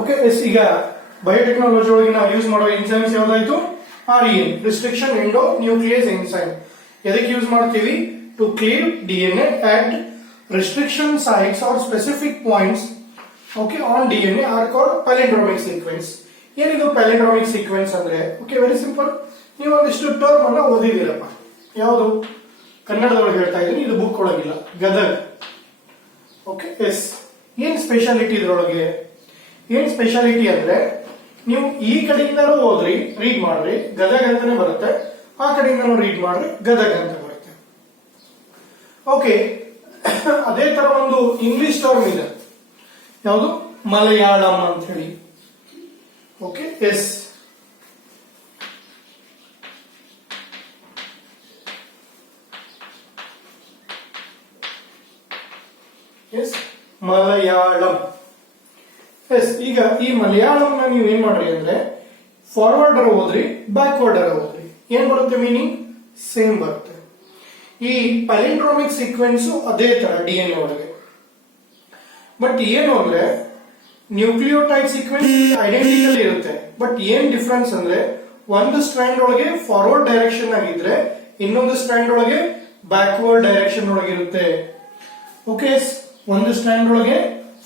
Okay yes. ಈಗ biotechnology ಒಳಗೆ ನಾವು ಯೂಸ್ ಮಾಡೋ ಎನ್ಸೈಮ್ಸ್ ಯಾವ್ದಾಯ್ತು? REN, restriction endonuclease enzyme. ಎದಕ್ಕೆ ಯೂಸ್ ಮಾಡ್ತೀವಿ? To cleave DNA at restriction sites or specific points okay on DNA are called palindromic sequence. ಏನಿದು palindromic sequence ಅಂದ್ರೆ? Okay, very simple. ನೀವು ಒಂದಿಷ್ಟು ಟರ್ಮ್ ಅನ್ನ ಓದಿದಿರಪ್ಪ. ಯಾವುದು? ಕನ್ನಡದೊಳಗೆ ಹೇಳ್ತಾ ಇದ್ದೀನಿ, ಇದು ಬುಕ್ ಒಳಗಿಲ್ಲ. ಗದಗ್. Okay yes. ಏನ್ ಸ್ಪೆಷಾಲಿಟಿ ಇದ್ರೊಳಗೆ? ಏನ್ ಸ್ಪೆಷಾಲಿಟಿ ಅಂದ್ರೆ ನೀವು ಈ ಕಡೆಯಿಂದನೂ ಓದ್ರಿ, ರೀಡ್ ಮಾಡ್ರಿ, ಗದಗ್ ಅಂತಾನೆ ಬರುತ್ತೆ. ಆ ಕಡೆಯಿಂದನೂ ರೀಡ್ ಮಾಡ್ರಿ, ಗದಗ್ ಅಂತ ಬರುತ್ತೆ. ಓಕೆ, ಅದೇ ತರ ಒಂದು ಇಂಗ್ಲಿಷ್ ಟರ್ಮ್ ಇದೆ. ಯಾವುದು? ಮಲಯಾಳಂ ಅಂತ ಹೇಳಿ. Okay yes. Yes, Malayalam. Yes. ಈಗ ಈ ಮಲಯಾಳಂ ನೀವು ಏನ್ ಮಾಡ್ರಿ ಅಂದ್ರೆ ಫಾರ್ವರ್ಡ್ ಅರ ಓದ್ರಿ, ಬ್ಯಾಕ್ವರ್ಡ್ ಅರ ಓದ್ರಿ. ಏನ್ ಬರುತ್ತೆ ಮೀನಿಂಗ್? ಸೇಮ್ ಬರುತ್ತೆ. ಈ ಪ್ಯಾಲಿಂಡ್ರೋಮಿಕ್ ಸೀಕ್ವೆನ್ಸ್ ಅದೇ ತರ DNA ಒಳಗೆ. ಬಟ್ ಏನು ಅಂದ್ರೆ ನ್ಯೂಕ್ಲಿಯೋಟೈಡ್ ಸೀಕ್ವೆನ್ಸ್ ಐಡೆಂಟಿಕಲ್ ಇರುತ್ತೆ. ಬಟ್ ಏನ್ ಡಿಫರೆನ್ಸ್ ಅಂದ್ರೆ ಒಂದು ಸ್ಟ್ರಾಂಡ್ ಒಳಗೆ ಫಾರ್ವರ್ಡ್ ಡೈರೆಕ್ಷನ್ ಆಗಿದ್ರೆ ಇನ್ನೊಂದು ಸ್ಟ್ರಾಂಡ್ ಒಳಗೆ ಬ್ಯಾಕ್ವರ್ಡ್ ಡೈರೆಕ್ಷನ್ ಒಳಗಿರುತ್ತೆ. ಓಕೆ, ಒಂದು ಸ್ಟ್ರಾಂಡ್ ಒಳಗೆ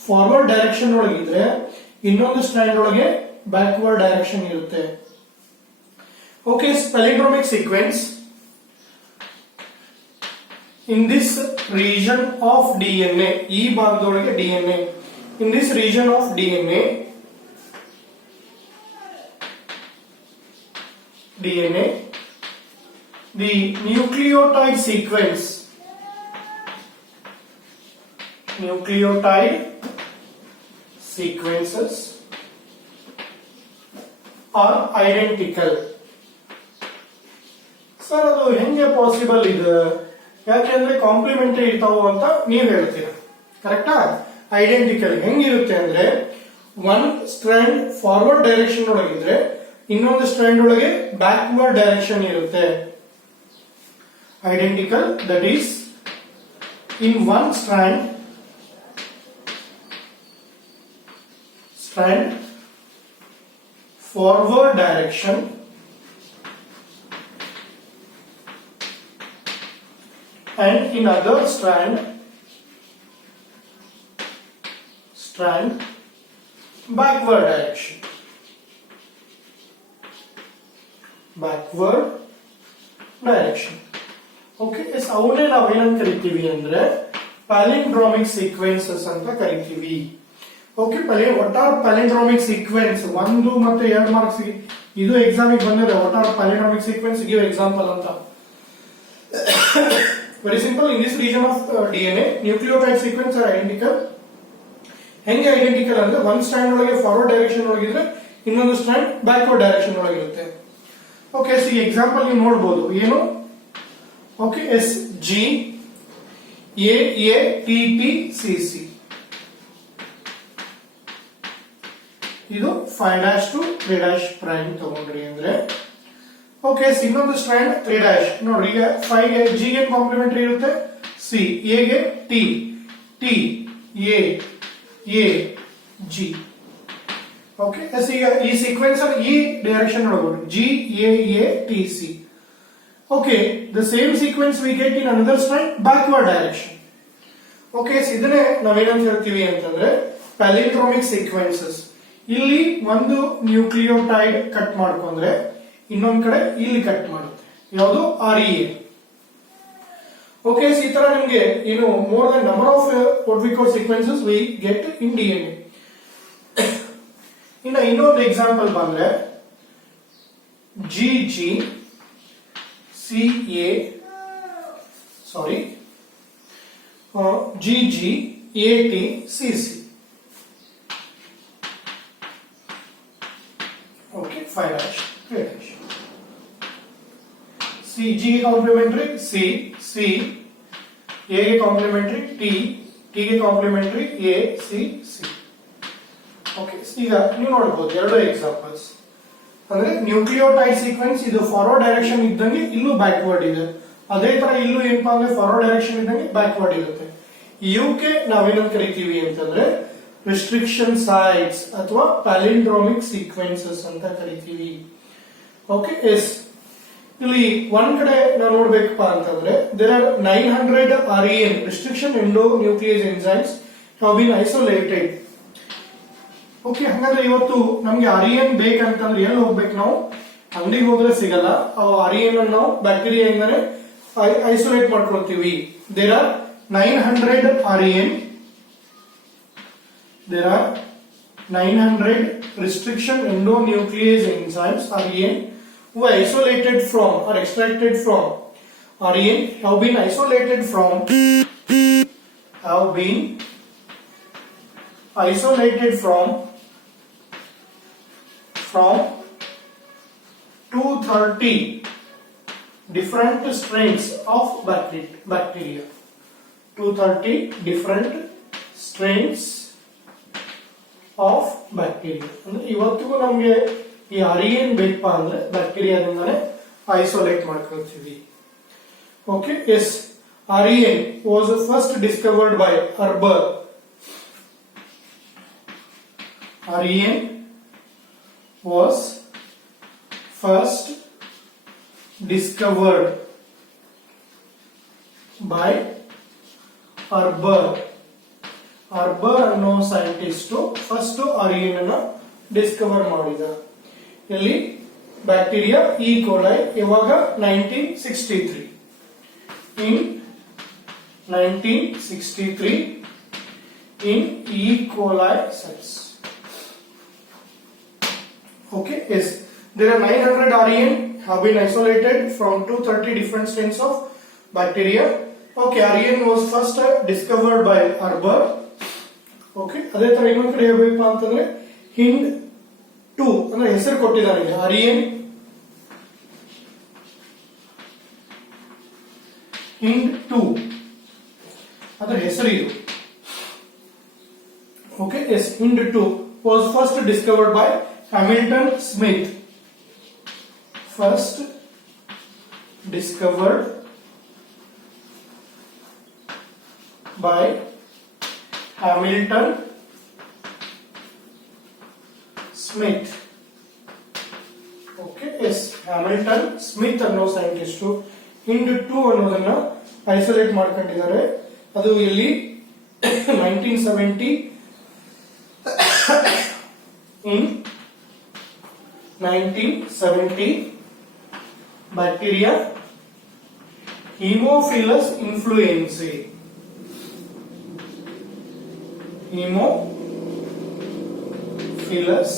ಫಾರ್ವರ್ಡ್ ಡೈರೆಕ್ಷನ್ ಒಳಗಿದ್ರೆ ಇನ್ನೊಂದು ಸ್ಟ್ರಾಂಡ್ ಒಳಗೆ ಬ್ಯಾಕ್ವರ್ಡ್ ಡೈರೆಕ್ಷನ್ ಇರುತ್ತೆ. Okay, palindromic sequence in this region of DNA, ಈ ಭಾಗದೊಳಗೆ DNA, in this region of DNA the nucleotide sequences are identical. Sir, ಅದು ಹೆಂಗೆ ಪಾಸಿಬಲ್ ಇದೆ? ಯಾಕೆಂದ್ರೆ ಕಾಂಪ್ಲಿಮೆಂಟರಿ ಇರ್ತಾವು ಅಂತ ನೀವ್ ಹೇಳ್ತೀರಾ, ಕರೆಕ್ಟಾ? ಐಡೆಂಟಿಕಲ್ ಹೆಂಗಿರುತ್ತೆ ಅಂದ್ರೆ ಒನ್ ಸ್ಟ್ರಾಂಡ್ ಫಾರ್ವರ್ಡ್ ಡೈರೆಕ್ಷನ್ ಒಳಗಿದ್ರೆ ಇನ್ನೊಂದು ಸ್ಟ್ರಾಂಡ್ ಒಳಗೆ ಬ್ಯಾಕ್ವರ್ಡ್ ಡೈರೆಕ್ಷನ್ ಇರುತ್ತೆ. Identical, that is in one strand forward direction and in other strand backward direction. Okay, yes, ಅವನ್ನೇ ನಾವೇನಂತ ಕರಿತೀವಿ ಅಂದ್ರೆ palindromic sequences ಅಂತ ಕರಿತೀವಿ. Okay, what are palindromic sequence? 1 ಮತ್ತು 2 ಮಾರ್ಕ್ಸ್ ಇದು ಎಕ್ಸಾಮಿಗೆ ಬಂದಿದೆ. What are palindromic sequence? Give example ಅಂತ. Very simple. In this region of DNA nucleotide sequence are identical. ಹೆಂಗೆ ಐಡೆಂಟಿಕಲ್ ಅಂದ್ರೆ ಒಂದು ಸ್ಟ್ರಾಂಡ್ ಒಳಗೆ ಫಾರ್ವರ್ಡ್ ಡೈರೆಕ್ಷನ್ ಒಳಗಿದ್ರೆ ಇನ್ನೊಂದು ಸ್ಟ್ರಾಂಡ್ ಬ್ಯಾಕ್ವರ್ಡ್ ಡೈರೆಕ್ಷನ್ ಒಳಗಿರುತ್ತೆ. ಓಕೆ, ಸೊ ಈ ಎಕ್ಸಾಂಪಲ್ ನೀವು ನೋಡಬಹುದು. ಏನು? Okay yes. GAATTCC ಇದು 5' to 3' ತಗೊಂಡ್ರಿ ಅಂದ್ರೆ ಓಕೆ, ಇನ್ನೊಂದು ಸ್ಟ್ರಾಂಡ್ 3' ನೋಡ್ರಿ. ಈಗ 5 G ಗೆ ಕಾಂಪ್ಲಿಮೆಂಟರಿ ಇರುತ್ತೆ, C, A ಗೆ T, T, A, A, G. Okay, ಈಗ ಈ ಸೀಕ್ವೆನ್ಸ್ ಅಲ್ಲಿ ಈ ಡೈರೆಕ್ಷನ್ ನೋಡಬಹುದು, GAATC. Okay, the same sequence we get in another strand backward direction. Okay, ಇದನ್ನೇ ನಾವೇನಂತ ಹೇಳ್ತೀವಿ ಅಂತಂದ್ರೆ ಪ್ಯಾಲಿಂಡ್ರೋಮಿಕ್ ಸೀಕ್ವೆನ್ಸಸ್. ಇಲ್ಲಿ ಒಂದು ನ್ಯೂಕ್ಲಿಯೋಟೈಡ್ ಕಟ್ ಮಾಡ್ಕೊಂಡ್ರೆ ಇನ್ನೊಂದ್ ಕಡೆ ಇಲ್ಲಿ ಕಟ್ ಮಾಡುತ್ತೆ. ಯಾವುದು? REN. ಓಕೆ, ಈ ತರ ನಿಮ್ಗೆ ಏನು more than number of what we call sequences we get in DNA. ಇನ್ನ ಇನ್ನೊಂದು ಎಕ್ಸಾಂಪಲ್ ಬಂದ್ರೆ GGATCC. Okay, 5', 3'. C, G complementary, C, A complementary, T complementary, A, C. Okay, ಈಗ ನೀವು ನೋಡಬಹುದು ಎರಡು ಎಕ್ಸಾಂಪಲ್ಸ್. ಅಂದ್ರೆ ನ್ಯೂಕ್ಲಿಯೋಟೈಡ್ ಸೀಕ್ವೆನ್ಸ್ ಇದು ಫಾರ್ವರ್ಡ್ ಡೈರೆಕ್ಷನ್ ಇದ್ದಂಗೆ ಇಲ್ಲೂ ಬ್ಯಾಕ್ವರ್ಡ್ ಇದೆ. ಅದೇ ತರ ಇಲ್ಲೂ ಏನಪ್ಪಾ ಅಂದ್ರೆ ಫಾರ್ವರ್ಡ್ ಡೈರೆಕ್ಷನ್ ಇದ್ದಂಗೆ ಬ್ಯಾಕ್ವರ್ಡ್ ಇರುತ್ತೆ. ಇವಕ್ಕೆ ನಾವೇನಂತ ಕರಿತೀವಿ ಅಂತಂದ್ರೆ ರಿಸ್ಟ್ರಿಕ್ಷನ್ ಸೈಟ್ಸ್ ಅಥವಾ ಪ್ಯಾಲಿಂಡ್ರೋಮಿಕ್ ಸೀಕ್ವೆನ್ಸಸ್ ಅಂತ ಕರಿತೀವಿ. ಓಕೆ ಎಸ್, ಇಲ್ಲಿ ಒಂದ್ ಕಡೆ ನಾವು ನೋಡ್ಬೇಕಪ್ಪ ಅಂತಂದ್ರೆ there are 900 REN restriction endonuclease enzymes have been isolated. Okay, ಹಾಗಾದ್ರೆ ಇವತ್ತು ನಮ್ಗೆ REN ಬೇಕಂತಂದ್ರೆ ಎಲ್ಲಿ ಹೋಗ್ಬೇಕು ನಾವು? ಅಂಗಡಿಗೆ ಹೋದ್ರೆ ಸಿಗಲ್ಲ. REN ಅನ್ನು ನಾವು ಬ್ಯಾಕ್ಟೀರಿಯಾ ಇಂದಾನೆ ಐಸೋಲೇಟ್ ಮಾಡ್ಕೊಳ್ತೀವಿ. There are 900 REN. There are 900 restriction endonuclease enzymes REN who are isolated from or extracted from REN have been isolated from 230 different strains of bacteria. 230 different strains of bacteria. ಅಂದ್ರೆ ಇವತ್ತಿಗೂ ನಮ್ಗೆ ಈ REN ಬೇಕಪ್ಪ ಅಂದ್ರೆ ಬ್ಯಾಕ್ಟೀರಿಯಾದಿಂದಾನೆ isolate ಮಾಡ್ಕೊಳ್ತೀವಿ. Okay yes, REN was first discovered by Arber. REN was first discovered by Arber. Arber ಅನ್ನೋ scientist first REN ಅನ್ನ ಡಿಸ್ಕವರ್ ಮಾಡಿದ. ಇಲ್ಲಿ ಬ್ಯಾಕ್ಟೀರಿಯಾ ಇ ಕೋಲೈ ಯಾವಾಗ 1963. In 1963 in E coli cells. Okay yes, there are 900 REN have been isolated from 230 different strains of bacteria. Okay, REN was first discovered by Arber. Okay, ಅದೇ ತರ ಇನ್ನೊಂದ್ ಕಡೆ ಹೇಳ್ಬೇಕು ಅಂತಂದ್ರೆ ಹಿಂಡ್ 2 ಅಂದ್ರೆ ಹೆಸರು ಕೊಟ್ಟಿದ್ದಾರೆ REN ಹಿಂಡ್ 2 ಅದರ ಹೆಸರು ಇದು. Okay yes, Hind 2 was first discovered by Hamilton Smith. First discovered by Hamilton Smith. Okay, yes, Hamilton Smith ಅನ್ನೋ ಸೈಂಟಿಸ್ಟ್ ಹಿಂಡ್ 2 ಅನ್ನೋದನ್ನ ಐಸೋಲೇಟ್ ಮಾಡ್ಕೊಂಡಿದ್ದಾರೆ. ಅದು ಇಲ್ಲಿ 1970 in 1970 bacteria Haemophilus influenzae. Haemophilus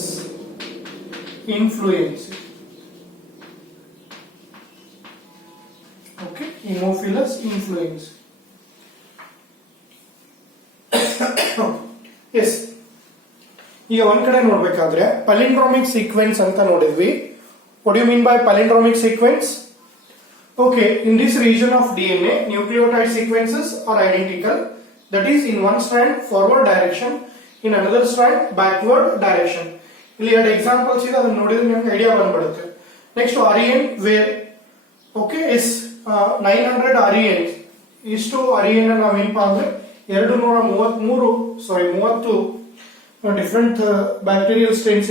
influenzae. Okay, Haemophilus influenzae. Yes. ಈಗ ಒಂದ್ ಕಡೆ ನೋಡ್ಬೇಕಾದ್ರೆ palindromic sequence ಅಂತ ನೋಡಿದ್ವಿ. What do you mean by palindromic sequence? Okay, in this region of DNA, nucleotide sequences are identical. That is, in one strand forward direction, in another strand backward direction. ಇಲ್ಲಿ ಎರಡು examples ಇದೆ, ಅದನ್ನ ನೋಡಿದ್ರೆ ನಿಮಗೆ idea ಬಂದ್ಬಿಡುತ್ತೆ. Next REN where. Okay yes, 900 REN. ಇಷ್ಟು REN ನಾವೇನಪ್ಪ ಅಂದ್ರೆ 230 ಡಿಫರೆಂಟ್ ಬ್ಯಾಕ್ಟೀರಿಯಲ್ ಸ್ಟ್ರೇನ್ಸ್